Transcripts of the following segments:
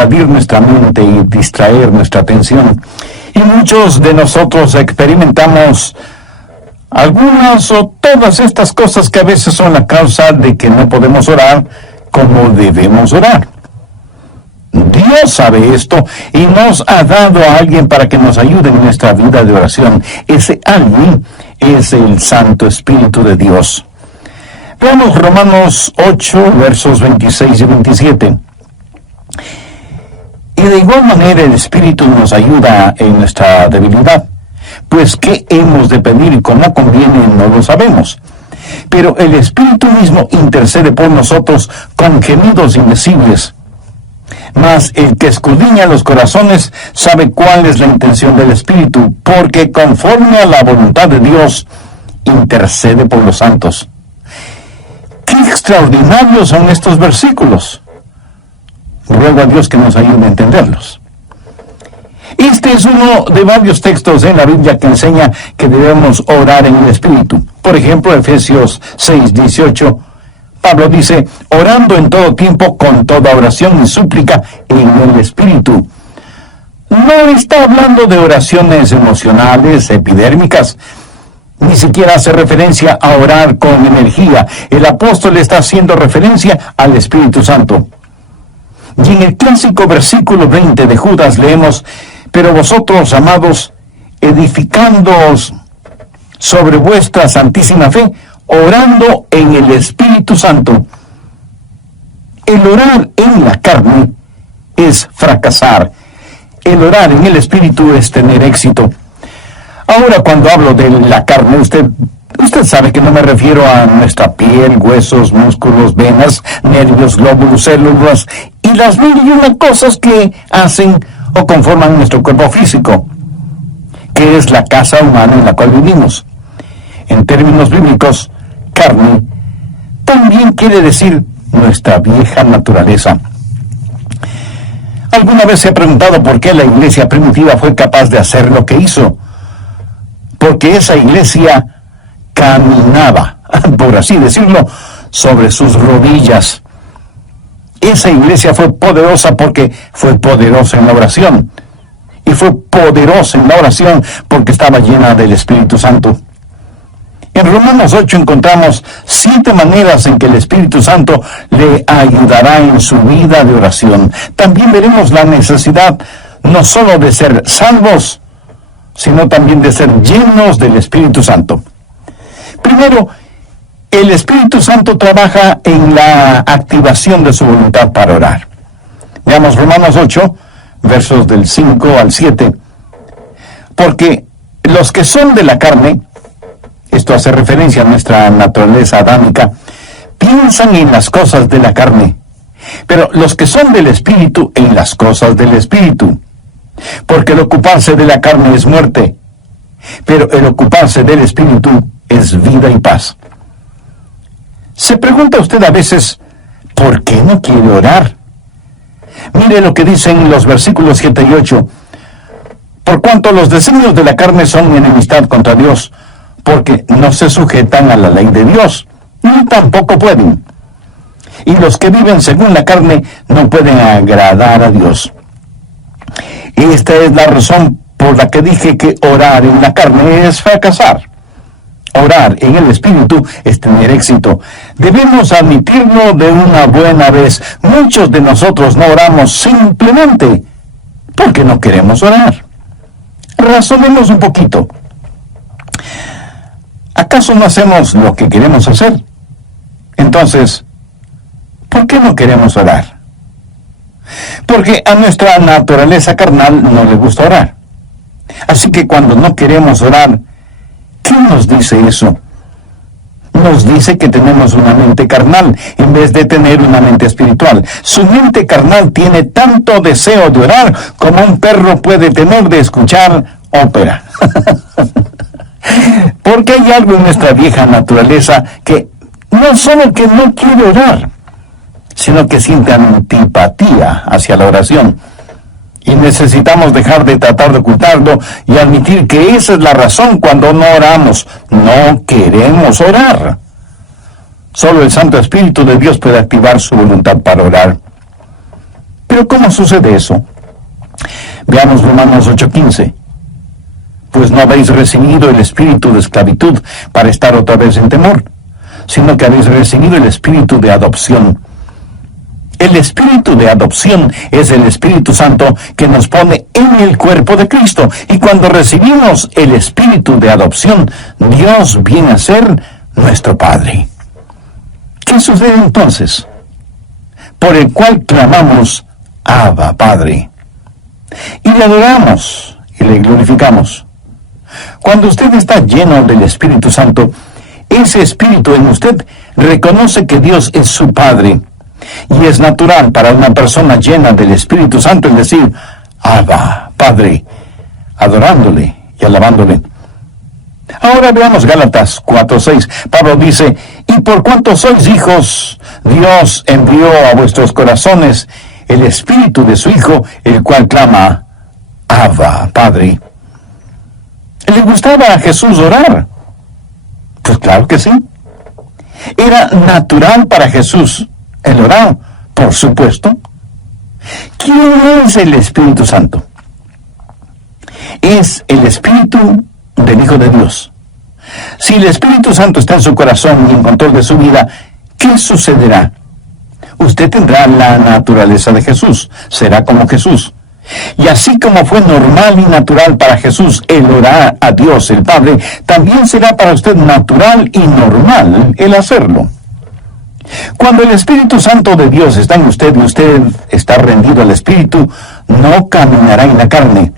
invadir nuestra mente y distraer nuestra atención. Y muchos de nosotros experimentamos algunas o todas estas cosas que a veces son la causa de que no podemos orar como debemos orar. Dios sabe esto y nos ha dado a alguien para que nos ayude en nuestra vida de oración. Ese alguien es el Santo Espíritu de Dios. Veamos Romanos 8, versos 26 y 27. Y de igual manera el Espíritu nos ayuda en nuestra debilidad, pues qué hemos de pedir y cómo conviene no lo sabemos. Pero el Espíritu mismo intercede por nosotros con gemidos indecibles. Mas el que escudriña los corazones sabe cuál es la intención del Espíritu, porque conforme a la voluntad de Dios intercede por los santos. ¡Qué extraordinarios son estos versículos! Ruego a Dios que nos ayude a entenderlos. Este es uno de varios textos en la Biblia que enseña que debemos orar en el Espíritu. Por ejemplo, Efesios 6:18, Pablo dice, orando en todo tiempo con toda oración y súplica en el Espíritu. No está hablando de oraciones emocionales, epidérmicas, ni siquiera hace referencia a orar con energía. El apóstol está haciendo referencia al Espíritu Santo. Y en el clásico versículo 20 de Judas leemos, pero vosotros, amados, edificándoos sobre vuestra santísima fe, orando en el Espíritu Santo. El orar en la carne es fracasar. El orar en el Espíritu es tener éxito. Ahora, cuando hablo de la carne, usted sabe que no me refiero a nuestra piel, huesos, músculos, venas, nervios, glóbulos, células y las mil y una cosas que hacen o conforman nuestro cuerpo físico, que es la casa humana en la cual vivimos. En términos bíblicos, carne también quiere decir nuestra vieja naturaleza. ¿Alguna vez se ha preguntado por qué la iglesia primitiva fue capaz de hacer lo que hizo? Porque esa iglesia caminaba, por así decirlo, sobre sus rodillas. Esa iglesia fue poderosa porque fue poderosa en la oración. Y fue poderosa en la oración porque estaba llena del Espíritu Santo. En Romanos 8 encontramos 7 maneras en que el Espíritu Santo le ayudará en su vida de oración. También veremos la necesidad no solo de ser salvos, sino también de ser llenos del Espíritu Santo. Primero, el Espíritu Santo trabaja en la activación de su voluntad para orar. Veamos Romanos 8, versos del 5 al 7. Porque los que son de la carne, esto hace referencia a nuestra naturaleza adámica, piensan en las cosas de la carne, pero los que son del Espíritu en las cosas del Espíritu. Porque el ocuparse de la carne es muerte, pero el ocuparse del Espíritu es vida y paz. Se pregunta usted a veces, ¿por qué no quiere orar? Mire lo que dicen los versículos 7 y 8. Por cuanto los designios de la carne son enemistad contra Dios, porque no se sujetan a la ley de Dios, ni tampoco pueden. Y los que viven según la carne no pueden agradar a Dios. Esta es la razón por la que dije que orar en la carne es fracasar. Orar en el Espíritu es tener éxito. Debemos admitirlo de una buena vez. Muchos de nosotros no oramos simplemente porque no queremos orar. Razonemos un poquito. ¿Acaso no hacemos lo que queremos hacer? Entonces, ¿por qué no queremos orar? Porque a nuestra naturaleza carnal no le gusta orar. Así que cuando no queremos orar, ¿qué nos dice eso? Nos dice que tenemos una mente carnal en vez de tener una mente espiritual. Su mente carnal tiene tanto deseo de orar como un perro puede tener de escuchar ópera. Porque hay algo en nuestra vieja naturaleza que no solo que no quiere orar, sino que siente antipatía hacia la oración. Y necesitamos dejar de tratar de ocultarlo y admitir que esa es la razón cuando no oramos. No queremos orar. Solo el Santo Espíritu de Dios puede activar su voluntad para orar. Pero ¿cómo sucede eso? Veamos Romanos 8:15. Pues no habéis recibido el espíritu de esclavitud para estar otra vez en temor, sino que habéis recibido el espíritu de adopción. El espíritu de adopción es el Espíritu Santo que nos pone en el cuerpo de Cristo. Y cuando recibimos el espíritu de adopción, Dios viene a ser nuestro Padre. ¿Qué sucede entonces? Por el cual clamamos, Abba, Padre. Y le adoramos y le glorificamos. Cuando usted está lleno del Espíritu Santo, ese Espíritu en usted reconoce que Dios es su Padre. Y es natural para una persona llena del Espíritu Santo el decir, Abba, Padre, adorándole y alabándole. Ahora veamos Gálatas 4:6. Pablo dice, y por cuanto sois hijos, Dios envió a vuestros corazones el Espíritu de su Hijo, el cual clama, Abba, Padre. ¿Le gustaba a Jesús orar? Pues claro que sí. Era natural para Jesús el orar, por supuesto. ¿Quién es el Espíritu Santo? Es el Espíritu del Hijo de Dios. Si el Espíritu Santo está en su corazón y en control de su vida, ¿qué sucederá? Usted tendrá la naturaleza de Jesús, será como Jesús. Y así como fue normal y natural para Jesús el orar a Dios el Padre, también será para usted natural y normal el hacerlo. Cuando el Espíritu Santo de Dios está en usted y usted está rendido al Espíritu, no caminará en la carne.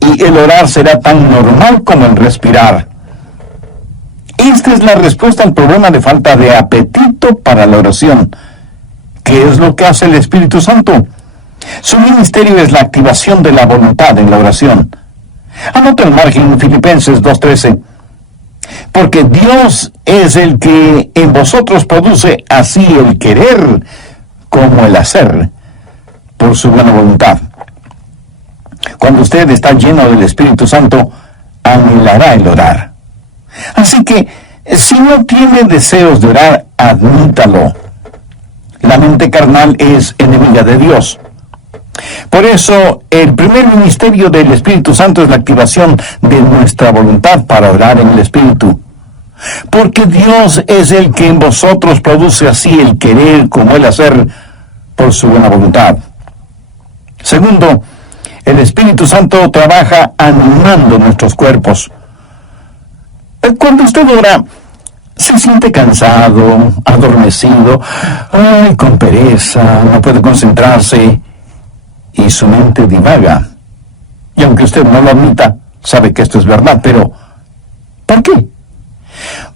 Y el orar será tan normal como el respirar. Esta es la respuesta al problema de falta de apetito para la oración. ¿Qué es lo que hace el Espíritu Santo? Su ministerio es la activación de la voluntad en la oración. Anota el margen en Filipenses 2:13. Porque Dios es el que en vosotros produce así el querer como el hacer por su buena voluntad. Cuando usted está lleno del Espíritu Santo, anhelará el orar. Así que, si no tiene deseos de orar, admítalo. La mente carnal es enemiga de Dios. Por eso, el primer ministerio del Espíritu Santo es la activación de nuestra voluntad para orar en el Espíritu. Porque Dios es el que en vosotros produce así el querer como el hacer por su buena voluntad. Segundo, el Espíritu Santo trabaja animando nuestros cuerpos. Cuando usted ora, se siente cansado, adormecido, con pereza, no puede concentrarse y su mente divaga. Y aunque usted no lo admita, sabe que esto es verdad, pero ¿por qué?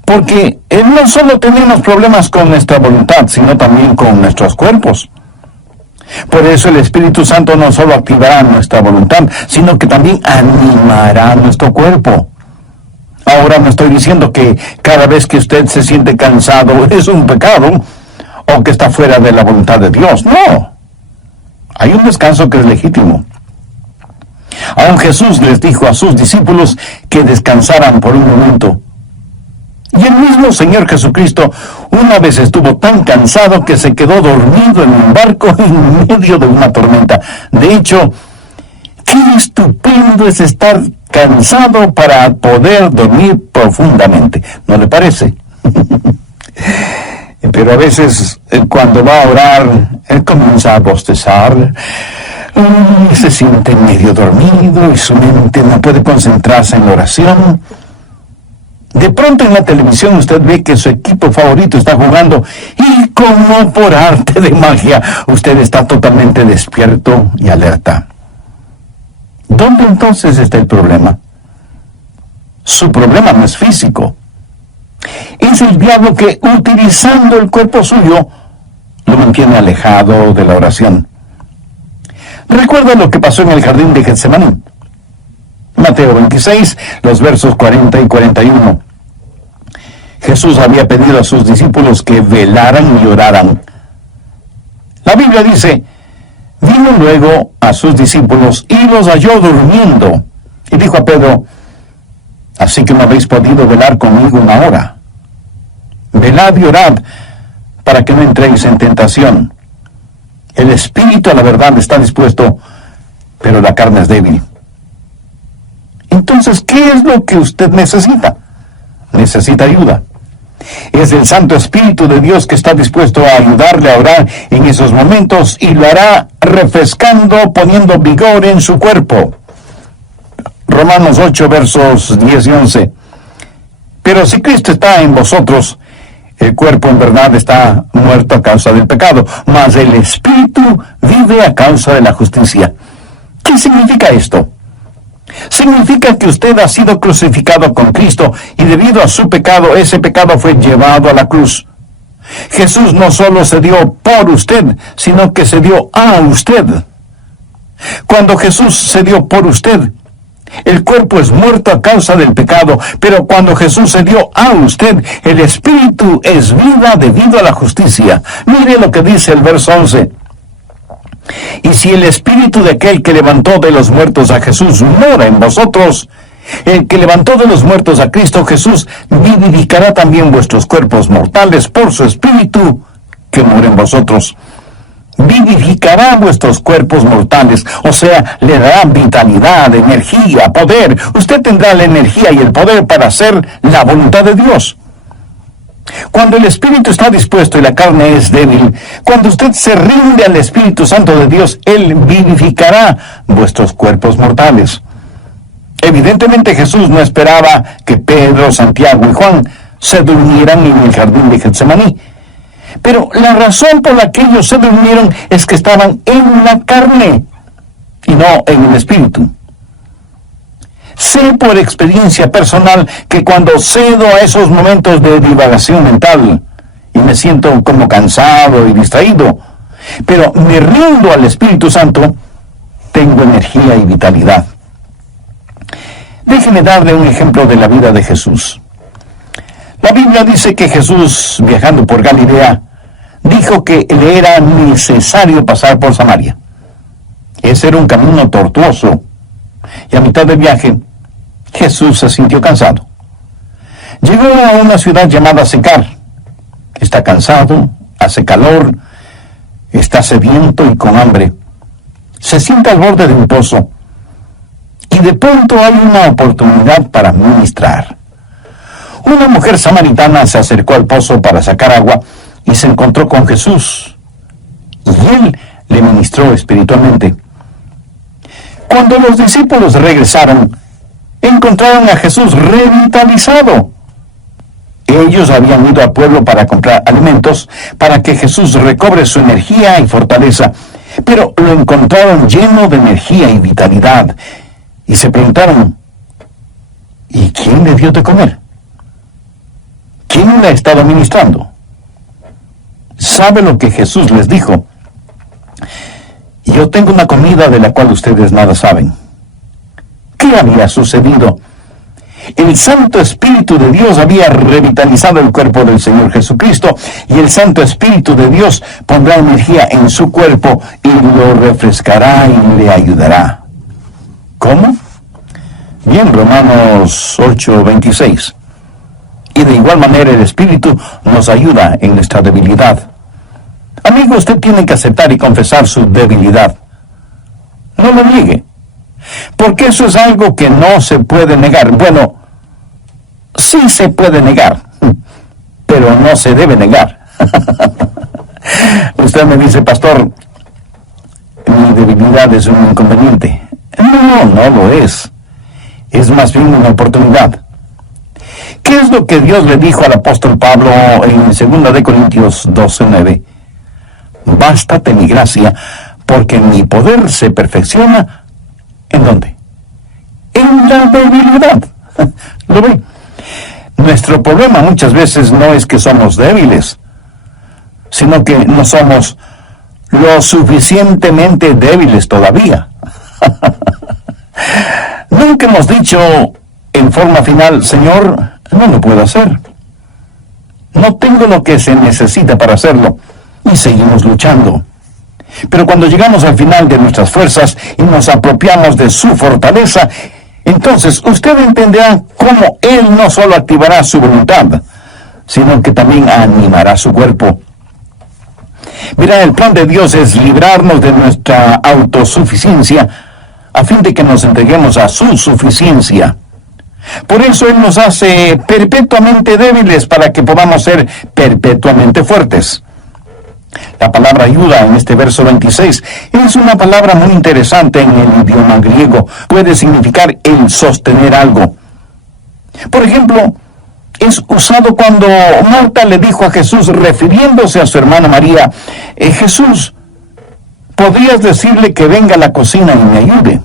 Porque no solo tenemos problemas con nuestra voluntad, sino también con nuestros cuerpos. Por eso el Espíritu Santo no solo activará nuestra voluntad, sino que también animará nuestro cuerpo. Ahora no estoy diciendo que cada vez que usted se siente cansado es un pecado o que está fuera de la voluntad de Dios. No. Hay un descanso que es legítimo. Aún Jesús les dijo a sus discípulos que descansaran por un momento. Y el mismo Señor Jesucristo una vez estuvo tan cansado que se quedó dormido en un barco en medio de una tormenta. De hecho, qué estupendo es estar cansado para poder dormir profundamente. ¿No le parece? Pero a veces cuando va a orar, él comienza a bostezar, se siente medio dormido y su mente no puede concentrarse en la oración. De pronto en la televisión usted ve que su equipo favorito está jugando y como por arte de magia usted está totalmente despierto y alerta. ¿Dónde entonces está el problema? Su problema no es físico. Es el diablo que, utilizando el cuerpo suyo, lo mantiene alejado de la oración. Recuerda lo que pasó en el jardín de Getsemaní. Mateo 26, los versos 40 y 41. Jesús había pedido a sus discípulos que velaran y oraran. La Biblia dice, vino luego a sus discípulos y los halló durmiendo. Y dijo a Pedro, así que no habéis podido velar conmigo una hora. Velad y orad para que no entréis en tentación. El espíritu a la verdad está dispuesto, pero la carne es débil. Entonces, ¿qué es lo que usted necesita? Necesita ayuda. Es el Santo Espíritu de Dios que está dispuesto a ayudarle a orar en esos momentos y lo hará refrescando, poniendo vigor en su cuerpo. Romanos 8, versos 10 y 11. Pero si Cristo está en vosotros, el cuerpo en verdad está muerto a causa del pecado, mas el Espíritu vive a causa de la justicia. ¿Qué significa esto? Significa que usted ha sido crucificado con Cristo y debido a su pecado, ese pecado fue llevado a la cruz. Jesús no solo se dio por usted, sino que se dio a usted. Cuando Jesús se dio por usted, el cuerpo es muerto a causa del pecado, pero cuando Jesús se dio a usted, el Espíritu es vida debido a la justicia. Mire lo que dice el verso 11. Y si el Espíritu de aquel que levantó de los muertos a Jesús mora en vosotros, el que levantó de los muertos a Cristo Jesús vivificará también vuestros cuerpos mortales por su Espíritu que mora en vosotros. Vivificará vuestros cuerpos mortales, o sea, le dará vitalidad, energía, poder. Usted tendrá la energía y el poder para hacer la voluntad de Dios. Cuando el Espíritu está dispuesto y la carne es débil, cuando usted se rinde al Espíritu Santo de Dios, Él vivificará vuestros cuerpos mortales. Evidentemente Jesús no esperaba que Pedro, Santiago y Juan se durmieran en el jardín de Getsemaní. Pero la razón por la que ellos se durmieron es que estaban en la carne y no en el Espíritu. Sé por experiencia personal que cuando cedo a esos momentos de divagación mental y me siento como cansado y distraído, pero me rindo al Espíritu Santo, tengo energía y vitalidad. Déjeme darle un ejemplo de la vida de Jesús. La Biblia dice que Jesús, viajando por Galilea, dijo que le era necesario pasar por Samaria. Ese era un camino tortuoso, y a mitad del viaje, Jesús se sintió cansado. Llegó a una ciudad llamada Sicar. Está cansado, hace calor, está sediento y con hambre. Se sienta al borde de un pozo, y de pronto hay una oportunidad para ministrar. Una mujer samaritana se acercó al pozo para sacar agua y se encontró con Jesús, y él le ministró espiritualmente. Cuando los discípulos regresaron, encontraron a Jesús revitalizado. Ellos habían ido al pueblo para comprar alimentos para que Jesús recobre su energía y fortaleza, pero lo encontraron lleno de energía y vitalidad, y se preguntaron, ¿y quién le dio de comer? ¿Quién le ha estado ministrando? ¿Sabe lo que Jesús les dijo? Yo tengo una comida de la cual ustedes nada saben. ¿Qué había sucedido? El Santo Espíritu de Dios había revitalizado el cuerpo del Señor Jesucristo, y el Santo Espíritu de Dios pondrá energía en su cuerpo y lo refrescará y le ayudará. ¿Cómo? Bien, Romanos 8:26. Y de igual manera el Espíritu nos ayuda en nuestra debilidad. Amigo, usted tiene que aceptar y confesar su debilidad. No lo niegue, porque eso es algo que no se puede negar. Bueno, sí se puede negar, pero no se debe negar. Usted me dice, pastor, mi debilidad es un inconveniente. No, no lo es. Es más bien una oportunidad. ¿Qué es lo que Dios le dijo al apóstol Pablo en 2 Corintios 12:9? Bástate mi gracia, porque mi poder se perfecciona, ¿en dónde? En la debilidad. ¿Lo ve? Nuestro problema muchas veces no es que somos débiles, sino que no somos lo suficientemente débiles todavía. Nunca hemos dicho en forma final, Señor, no lo puedo hacer. No tengo lo que se necesita para hacerlo. Y seguimos luchando. Pero cuando llegamos al final de nuestras fuerzas y nos apropiamos de su fortaleza, entonces usted entenderá cómo Él no solo activará su voluntad, sino que también animará su cuerpo. Mira, el plan de Dios es librarnos de nuestra autosuficiencia a fin de que nos entreguemos a su suficiencia. Por eso Él nos hace perpetuamente débiles para que podamos ser perpetuamente fuertes. La palabra ayuda en este verso 26 es una palabra muy interesante en el idioma griego. Puede significar el sostener algo. Por ejemplo, es usado cuando Marta le dijo a Jesús, refiriéndose a su hermana María, Jesús, ¿podrías decirle que venga a la cocina y me ayude?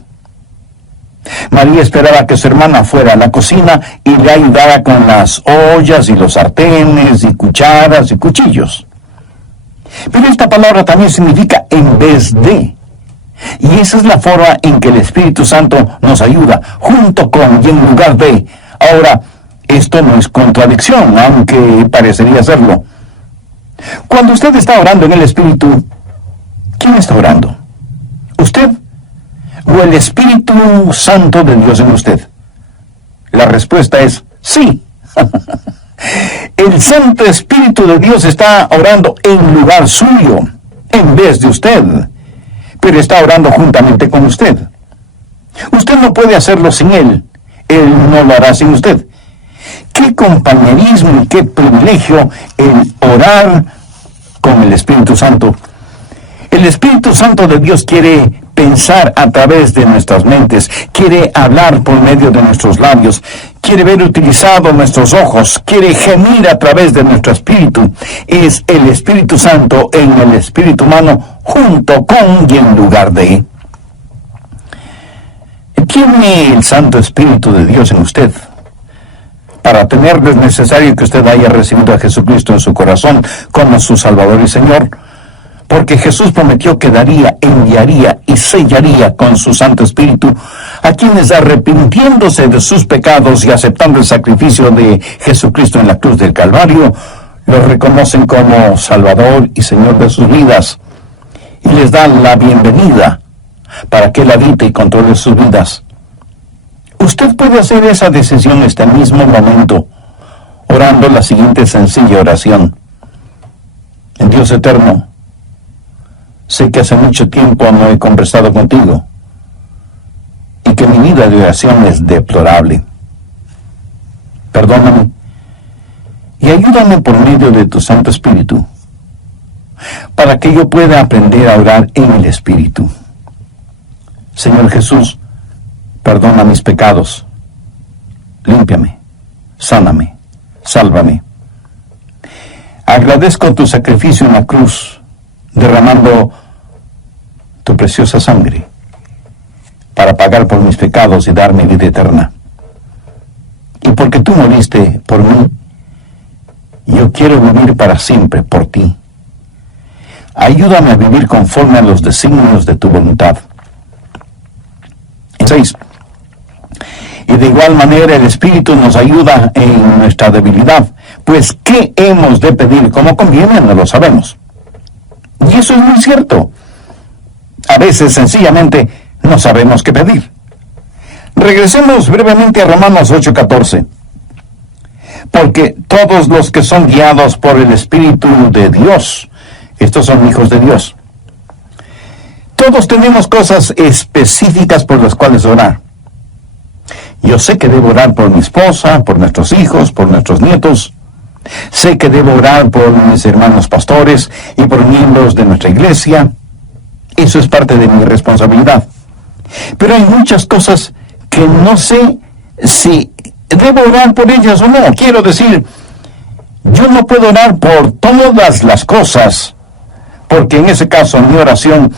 María esperaba que su hermana fuera a la cocina y le ayudara con las ollas y los sartenes y cucharas y cuchillos. Pero esta palabra también significa en vez de. Y esa es la forma en que el Espíritu Santo nos ayuda, junto con y en lugar de. Ahora, esto no es contradicción, aunque parecería serlo. Cuando usted está orando en el Espíritu, ¿quién está orando? ¿Usted o el Espíritu Santo de Dios en usted? La respuesta es sí. El Santo Espíritu de Dios está orando en lugar suyo, en vez de usted, pero está orando juntamente con usted. Usted no puede hacerlo sin Él. Él no lo hará sin usted. Qué compañerismo y qué privilegio el orar con el Espíritu Santo. El Espíritu Santo de Dios quiere pensar a través de nuestras mentes, quiere hablar por medio de nuestros labios, quiere ver utilizados nuestros ojos, quiere gemir a través de nuestro espíritu. Es el Espíritu Santo en el espíritu humano, junto con y en lugar de. ¿Tiene el Santo Espíritu de Dios en usted? Para tenerlo es necesario que usted haya recibido a Jesucristo en su corazón como su Salvador y Señor, porque Jesús prometió que daría, enviaría y sellaría con su Santo Espíritu a quienes, arrepintiéndose de sus pecados y aceptando el sacrificio de Jesucristo en la cruz del Calvario, lo reconocen como Salvador y Señor de sus vidas y les dan la bienvenida para que Él habite y controle sus vidas. Usted puede hacer esa decisión este mismo momento, orando la siguiente sencilla oración. En Dios eterno, sé que hace mucho tiempo no he conversado contigo y que mi vida de oración es deplorable. Perdóname y ayúdame por medio de tu Santo Espíritu para que yo pueda aprender a orar en el Espíritu. Señor Jesús, perdona mis pecados, límpiame, sáname, sálvame. Agradezco tu sacrificio en la cruz, derramando tu preciosa sangre para pagar por mis pecados y darme vida eterna. Y porque tú moriste por mí, yo quiero vivir para siempre por ti. Ayúdame a vivir conforme a los designios de tu voluntad. 6. Y de igual manera el Espíritu nos ayuda en nuestra debilidad, pues ¿qué hemos de pedir como conviene? No lo sabemos. Y eso es muy cierto. A veces sencillamente no sabemos qué pedir. Regresemos brevemente a Romanos 8:14. Porque todos los que son guiados por el Espíritu de Dios, estos son hijos de Dios. Todos tenemos cosas específicas por las cuales orar. Yo sé que debo orar por mi esposa, por nuestros hijos, por nuestros nietos. Sé que debo orar por mis hermanos pastores y por miembros de nuestra iglesia. Eso es parte de mi responsabilidad. Pero hay muchas cosas que no sé si debo orar por ellas o no. Quiero decir, yo no puedo orar por todas las cosas, porque en ese caso mi oración,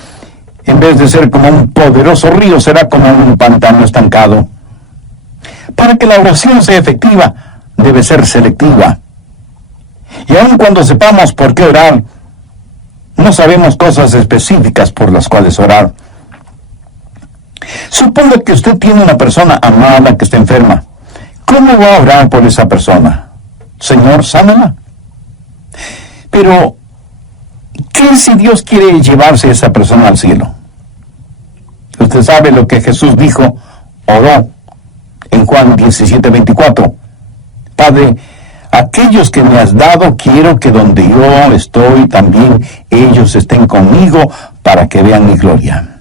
en vez de ser como un poderoso río, será como un pantano estancado. Para que la oración sea efectiva, debe ser selectiva. Y aun cuando sepamos por qué orar, no sabemos cosas específicas por las cuales orar. Suponga que usted tiene una persona amada que está enferma. ¿Cómo va a orar por esa persona? Señor, sánala. Pero, ¿qué si Dios quiere llevarse a esa persona al cielo? Usted sabe lo que Jesús oró en Juan 17:24. Padre, aquellos que me has dado, quiero que donde yo estoy también ellos estén conmigo para que vean mi gloria.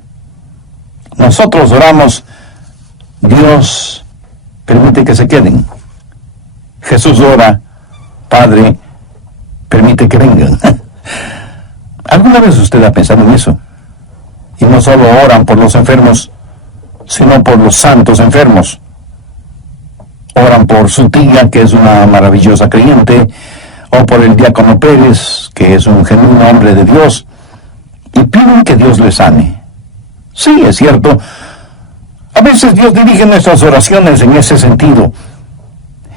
Nosotros oramos, Dios, permite que se queden. Jesús ora, Padre, permite que vengan. ¿Alguna vez usted ha pensado en eso? Y no solo oran por los enfermos, sino por los santos enfermos. Oran por su tía, que es una maravillosa creyente, o por el diácono Pérez, que es un genuino hombre de Dios, y piden que Dios les sane. Sí, es cierto. A veces Dios dirige nuestras oraciones en ese sentido.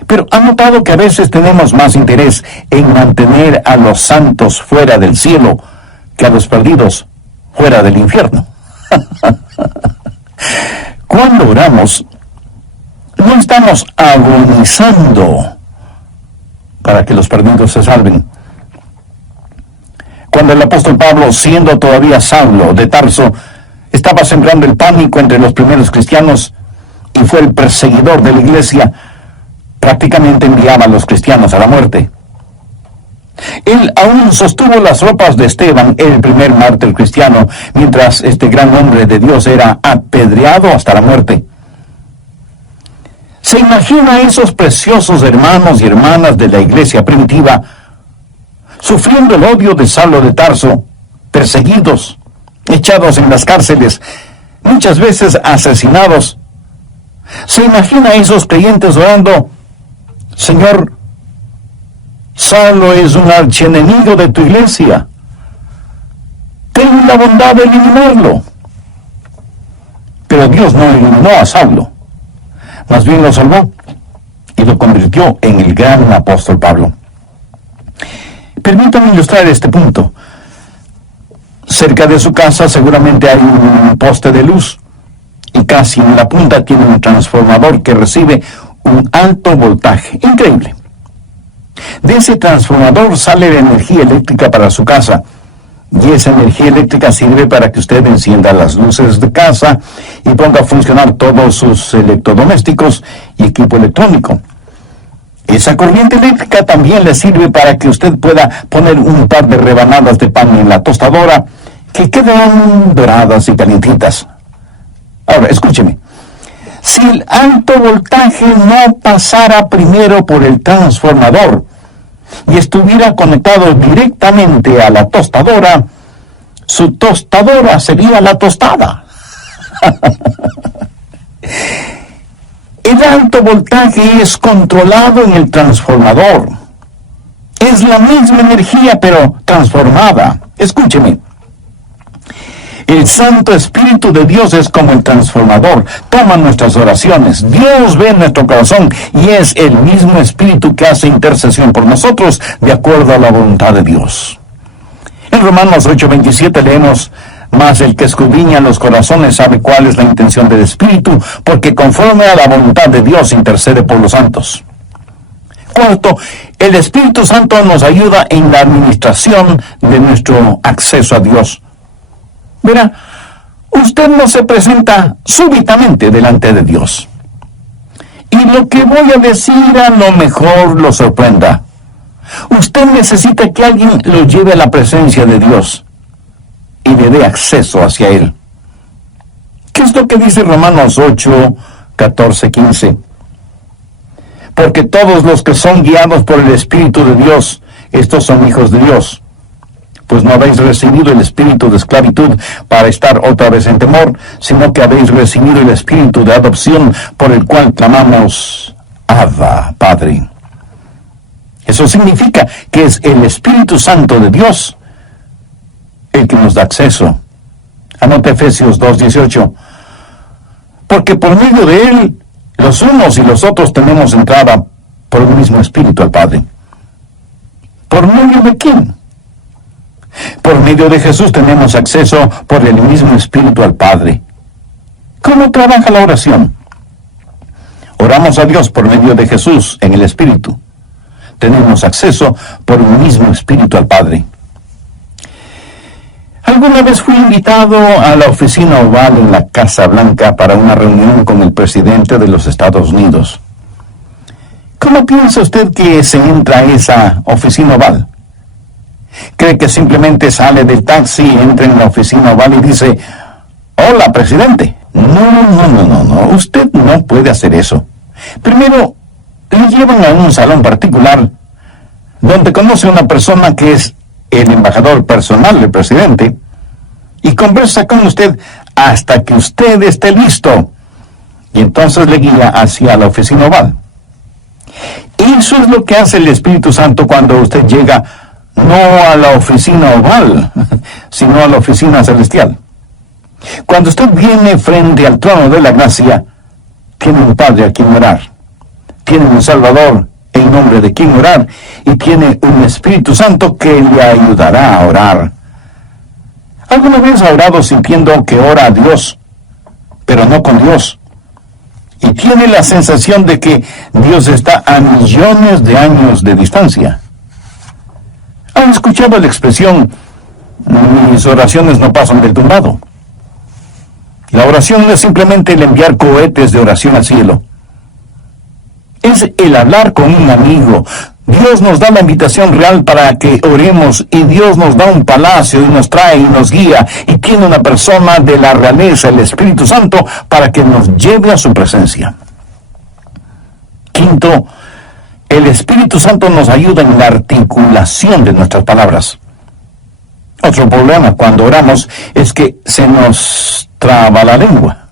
Pero ¿ha notado que a veces tenemos más interés en mantener a los santos fuera del cielo que a los perdidos fuera del infierno? Cuando oramos, no estamos agonizando para que los perdidos se salven. Cuando el apóstol Pablo, siendo todavía Saulo de Tarso, estaba sembrando el pánico entre los primeros cristianos y fue el perseguidor de la iglesia, prácticamente enviaba a los cristianos a la muerte. Él aún sostuvo las ropas de Esteban, el primer mártir cristiano, mientras este gran hombre de Dios era apedreado hasta la muerte. ¿Se imagina a esos preciosos hermanos y hermanas de la iglesia primitiva sufriendo el odio de Saulo de Tarso, perseguidos, echados en las cárceles, muchas veces asesinados? ¿Se imagina a esos creyentes orando, Señor, Saulo es un archienemigo de tu iglesia, ten la bondad de eliminarlo? Pero Dios no eliminó a Saulo, más bien lo salvó y lo convirtió en el gran apóstol Pablo. Permítame ilustrar este punto. Cerca de su casa seguramente hay un poste de luz y casi en la punta tiene un transformador que recibe un alto voltaje. Increíble. De ese transformador sale la energía eléctrica para su casa, y esa energía eléctrica sirve para que usted encienda las luces de casa y ponga a funcionar todos sus electrodomésticos y equipo electrónico. Esa corriente eléctrica también le sirve para que usted pueda poner un par de rebanadas de pan en la tostadora que quedan doradas y calientitas. Ahora, escúcheme. Si el alto voltaje no pasara primero por el transformador y estuviera conectado directamente a la tostadora, su tostadora sería la tostada. El alto voltaje es controlado en el transformador. Es la misma energía, pero transformada. Escúcheme. El Santo Espíritu de Dios es como el transformador. Toma nuestras oraciones. Dios ve nuestro corazón y es el mismo Espíritu que hace intercesión por nosotros de acuerdo a la voluntad de Dios. En Romanos 8:27 leemos, mas el que escudriña los corazones sabe cuál es la intención del Espíritu, porque conforme a la voluntad de Dios intercede por los santos. Cuarto, el Espíritu Santo nos ayuda en la administración de nuestro acceso a Dios. Verá, usted no se presenta súbitamente delante de Dios. Y lo que voy a decir a lo mejor lo sorprenda. Usted necesita que alguien lo lleve a la presencia de Dios y le dé acceso hacia Él. ¿Qué es lo que dice Romanos 8, 14, 15? Porque todos los que son guiados por el Espíritu de Dios, estos son hijos de Dios. Pues no habéis recibido el espíritu de esclavitud para estar otra vez en temor, sino que habéis recibido el espíritu de adopción por el cual clamamos, Abba, Padre. Eso significa que es el Espíritu Santo de Dios el que nos da acceso. Anote Efesios 2:18. Porque por medio de Él, los unos y los otros tenemos entrada por un mismo Espíritu al Padre. ¿Por medio de quién? Por medio de Jesús tenemos acceso por el mismo Espíritu al Padre. ¿Cómo trabaja la oración? Oramos a Dios por medio de Jesús en el Espíritu. Tenemos acceso por un mismo Espíritu al Padre. Alguna vez fui invitado a la oficina oval en la Casa Blanca para una reunión con el presidente de los Estados Unidos. ¿Cómo piensa usted que se entra a esa oficina oval? ¿Cree que simplemente sale del taxi, entra en la oficina oval y dice, hola, presidente? No, usted no puede hacer eso. Primero, le llevan a un salón particular donde conoce a una persona que es el embajador personal del presidente y conversa con usted hasta que usted esté listo. Y entonces le guía hacia la oficina oval. Eso es lo que hace el Espíritu Santo cuando usted llega no a la oficina oval, sino a la oficina celestial. Cuando usted viene frente al trono de la gracia, tiene un Padre a quien orar, tiene un Salvador en nombre de quien orar, y tiene un Espíritu Santo que le ayudará a orar. ¿Alguna vez ha orado sintiendo que ora a Dios, pero no con Dios? Y tiene la sensación de que Dios está a millones de años de distancia. ¿Han escuchado la expresión, mis oraciones no pasan del tumbado? La oración no es simplemente el enviar cohetes de oración al cielo. Es el hablar con un amigo. Dios nos da la invitación real para que oremos, y Dios nos da un palacio y nos trae y nos guía, y tiene una persona de la realeza, el Espíritu Santo, para que nos lleve a su presencia. Quinto, el Espíritu Santo nos ayuda en la articulación de nuestras palabras. Otro problema cuando oramos es que se nos traba la lengua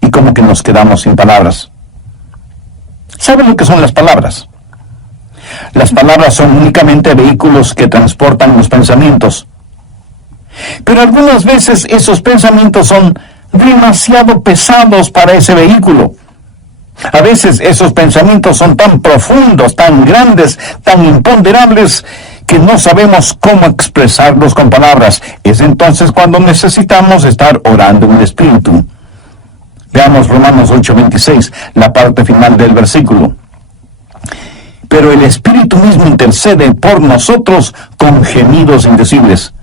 y como que nos quedamos sin palabras. ¿Saben lo que son las palabras? Las palabras son únicamente vehículos que transportan los pensamientos. Pero algunas veces esos pensamientos son demasiado pesados para ese vehículo. A veces esos pensamientos son tan profundos, tan grandes, tan imponderables, que no sabemos cómo expresarlos con palabras. Es entonces cuando necesitamos estar orando en el Espíritu. Veamos Romanos 8:26, la parte final del versículo. Pero el Espíritu mismo intercede por nosotros con gemidos indecibles.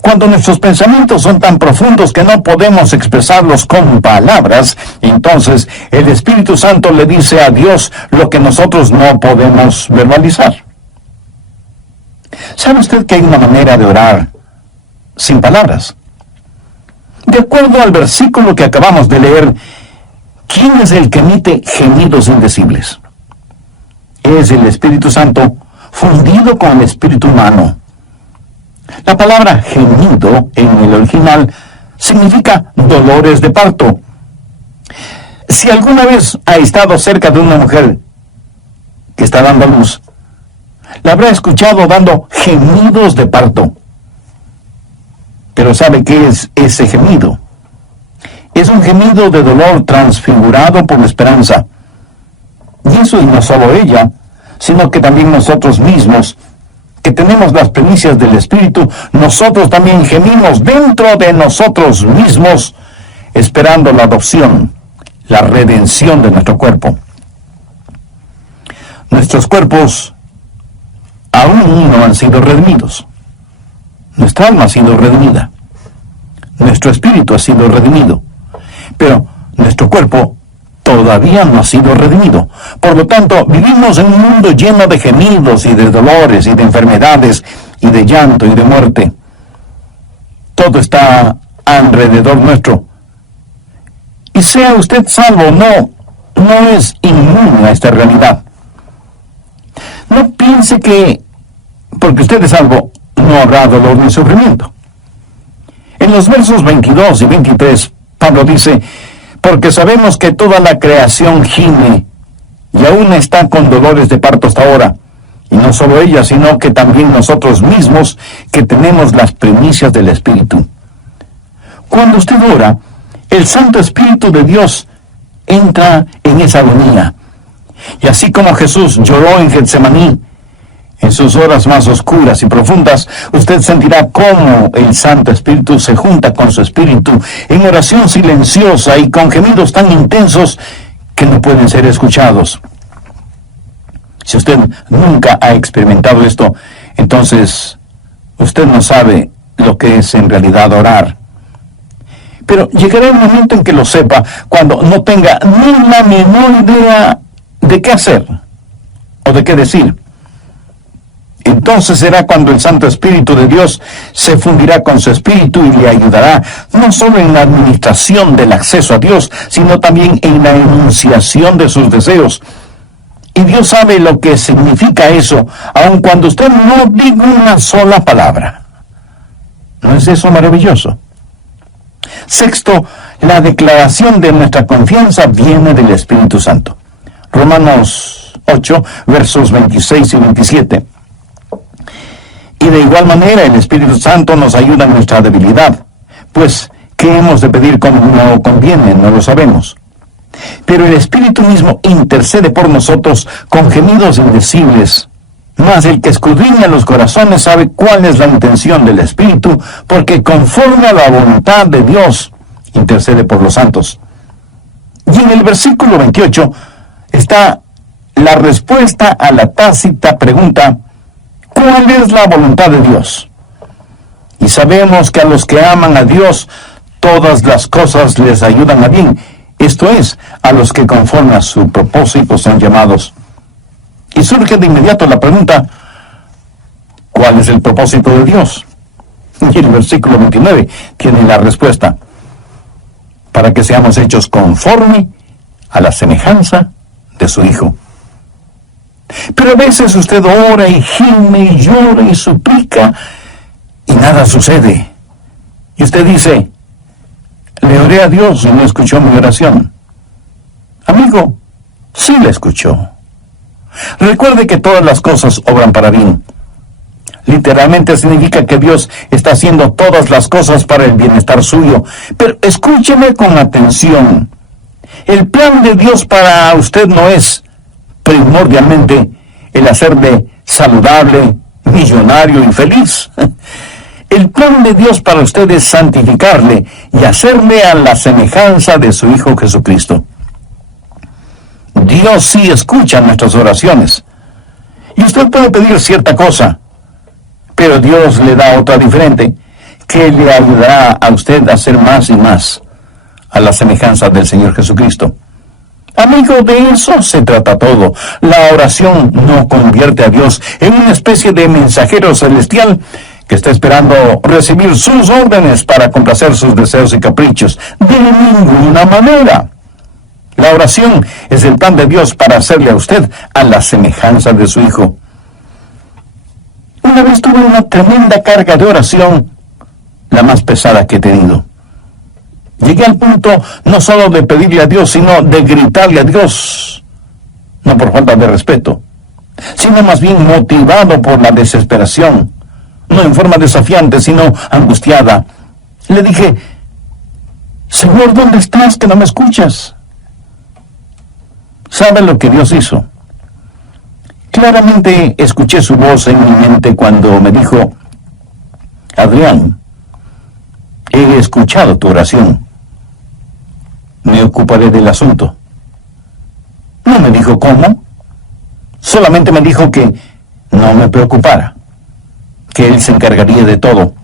Cuando nuestros pensamientos son tan profundos que no podemos expresarlos con palabras, entonces el Espíritu Santo le dice a Dios lo que nosotros no podemos verbalizar. ¿Sabe usted que hay una manera de orar sin palabras? De acuerdo al versículo que acabamos de leer, ¿quién es el que emite gemidos indecibles? Es el Espíritu Santo fundido con el espíritu humano. La palabra gemido en el original significa dolores de parto. Si alguna vez ha estado cerca de una mujer que está dando a luz, la habrá escuchado dando gemidos de parto. Pero ¿sabe qué es ese gemido? Es un gemido de dolor transfigurado por la esperanza. Y eso no solo ella, sino que también nosotros mismos, que tenemos las primicias del Espíritu, nosotros también gemimos dentro de nosotros mismos, esperando la adopción, la redención de nuestro cuerpo. Nuestros cuerpos aún no han sido redimidos. Nuestra alma ha sido redimida. Nuestro espíritu ha sido redimido. Pero nuestro cuerpo todavía no ha sido redimido. Por lo tanto, vivimos en un mundo lleno de gemidos y de dolores y de enfermedades y de llanto y de muerte. Todo está alrededor nuestro. Y sea usted salvo o no, no es inmune a esta realidad. No piense que porque usted es salvo no habrá dolor ni sufrimiento. En los versos 22 y 23, Pablo dice: porque sabemos que toda la creación gime y aún está con dolores de parto hasta ahora. Y no solo ella, sino que también nosotros mismos, que tenemos las primicias del Espíritu. Cuando usted ora, el Santo Espíritu de Dios entra en esa agonía. Y así como Jesús lloró en Getsemaní, en sus horas más oscuras y profundas, usted sentirá cómo el Santo Espíritu se junta con su Espíritu en oración silenciosa y con gemidos tan intensos que no pueden ser escuchados. Si usted nunca ha experimentado esto, entonces usted no sabe lo que es en realidad orar. Pero llegará el momento en que lo sepa, cuando no tenga ni la menor idea de qué hacer. o de qué decir. Entonces será cuando el Santo Espíritu de Dios se fundirá con su espíritu y le ayudará no solo en la administración del acceso a Dios, sino también en la enunciación de sus deseos. Y Dios sabe lo que significa eso, aun cuando usted no diga una sola palabra. ¿No es eso maravilloso? Sexto, la declaración de nuestra confianza viene del Espíritu Santo. Romanos 8, versos 26 y 27. Y de igual manera el Espíritu Santo nos ayuda en nuestra debilidad, pues ¿qué hemos de pedir como no conviene? No lo sabemos. Pero el Espíritu mismo intercede por nosotros con gemidos indecibles. Mas el que escudriña los corazones sabe cuál es la intención del Espíritu, porque conforme a la voluntad de Dios intercede por los santos. Y en el versículo 28 está la respuesta a la tácita pregunta: ¿cuál es la voluntad de Dios? Y sabemos que a los que aman a Dios, todas las cosas les ayudan a bien. Esto es, a los que conforme a su propósito son llamados. Y surge de inmediato la pregunta: ¿cuál es el propósito de Dios? Y el versículo 29 tiene la respuesta: para que seamos hechos conforme a la semejanza de su Hijo. Pero a veces usted ora y gime y llora y suplica y nada sucede. Y usted dice: le oré a Dios y no escuchó mi oración. Amigo, sí la escuchó. Recuerde que todas las cosas obran para bien. Literalmente significa que Dios está haciendo todas las cosas para el bienestar suyo. Pero escúcheme con atención. El plan de Dios para usted no es primordialmente el hacerle saludable, millonario y feliz. El plan de Dios para usted es santificarle y hacerle a la semejanza de su Hijo Jesucristo. Dios sí escucha nuestras oraciones. Y usted puede pedir cierta cosa, pero Dios le da otra diferente, que le ayudará a usted a hacer más y más a la semejanza del Señor Jesucristo. Amigo, de eso se trata todo. La oración no convierte a Dios en una especie de mensajero celestial que está esperando recibir sus órdenes para complacer sus deseos y caprichos. De ninguna manera. La oración es el plan de Dios para hacerle a usted a la semejanza de su Hijo. Una vez tuve una tremenda carga de oración, la más pesada que he tenido. Llegué al punto no solo de pedirle a Dios, sino de gritarle a Dios, no por falta de respeto, sino más bien motivado por la desesperación, no en forma desafiante, sino angustiada. Le dije: Señor, ¿dónde estás que no me escuchas? ¿Sabe lo que Dios hizo? Claramente escuché su voz en mi mente cuando me dijo: Adrián, he escuchado tu oración. Me ocuparé del asunto. No me dijo cómo. Solamente me dijo que no me preocupara, que Él se encargaría de todo.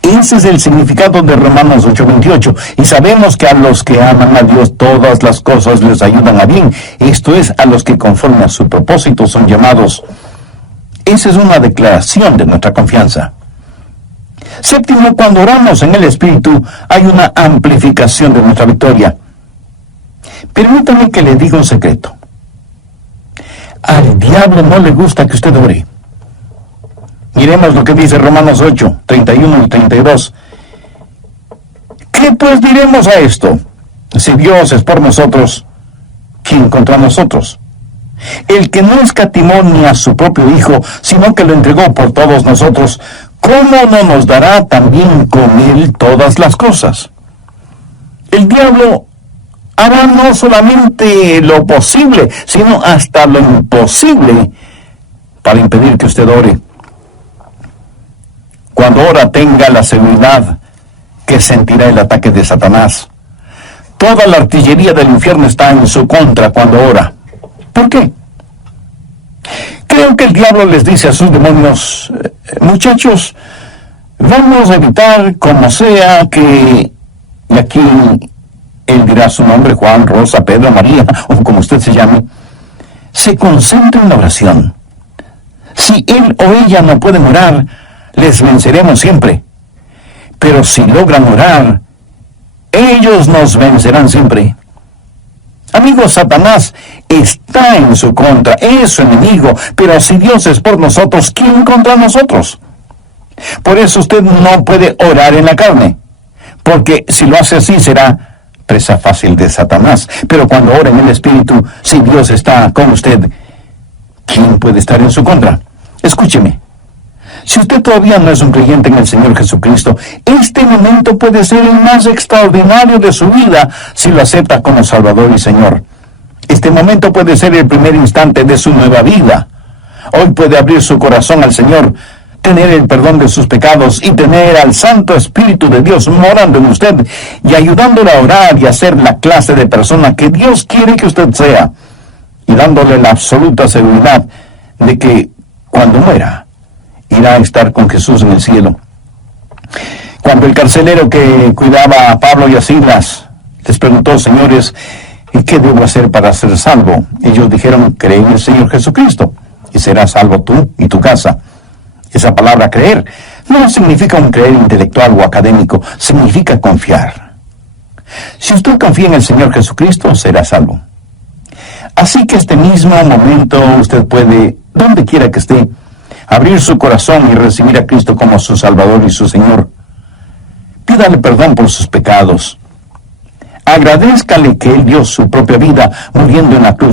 Ese es el significado de Romanos 8:28. Y sabemos que a los que aman a Dios todas las cosas les ayudan a bien. Esto es, a los que conforme a su propósito son llamados. Esa es una declaración de nuestra confianza. Séptimo, cuando oramos en el Espíritu, hay una amplificación de nuestra victoria. Permítame que le diga un secreto. Al diablo no le gusta que usted ore. Miremos lo que dice Romanos 8, 31 y 32. ¿Qué pues diremos a esto? Si Dios es por nosotros, ¿quién contra nosotros? El que no escatimó ni a su propio Hijo, sino que lo entregó por todos nosotros, ¿cómo no nos dará también con Él todas las cosas? El diablo hará no solamente lo posible, sino hasta lo imposible para impedir que usted ore. Cuando ora, tenga la seguridad que sentirá el ataque de Satanás. Toda la artillería del infierno está en su contra cuando ora. ¿Por qué? Creo que el diablo les dice a sus demonios: muchachos, vamos a evitar como sea que... Y aquí él dirá su nombre: Juan, Rosa, Pedro, María, o como usted se llame. se concentre en la oración. Si él o ella no pueden orar, les venceremos siempre. Pero si logran orar, ellos nos vencerán siempre. Amigos, Satanás está en su contra, es su enemigo, pero si Dios es por nosotros, ¿quién contra nosotros? Por eso usted no puede orar en la carne, porque si lo hace así será presa fácil de Satanás. Pero cuando ora en el Espíritu, si Dios está con usted, ¿quién puede estar en su contra? Escúcheme. Si usted todavía no es un creyente en el Señor Jesucristo, este momento puede ser el más extraordinario de su vida si lo acepta como Salvador y Señor. Este momento puede ser el primer instante de su nueva vida. Hoy puede abrir su corazón al Señor, tener el perdón de sus pecados y tener al Santo Espíritu de Dios morando en usted y ayudándole a orar y a ser la clase de persona que Dios quiere que usted sea, y dándole la absoluta seguridad de que cuando muera, irá a estar con Jesús en el cielo. Cuando el carcelero que cuidaba a Pablo y a Silas les preguntó: señores, ¿qué debo hacer para ser salvo? Ellos dijeron: cree en el Señor Jesucristo y serás salvo tú y tu casa. Esa palabra creer no significa un creer intelectual o académico, significa confiar. Si usted confía en el Señor Jesucristo, será salvo. Así que este mismo momento usted puede, donde quiera que esté, abrir su corazón y recibir a Cristo como su Salvador y su Señor. Pídale perdón por sus pecados. Agradézcale que Él dio su propia vida muriendo en la cruz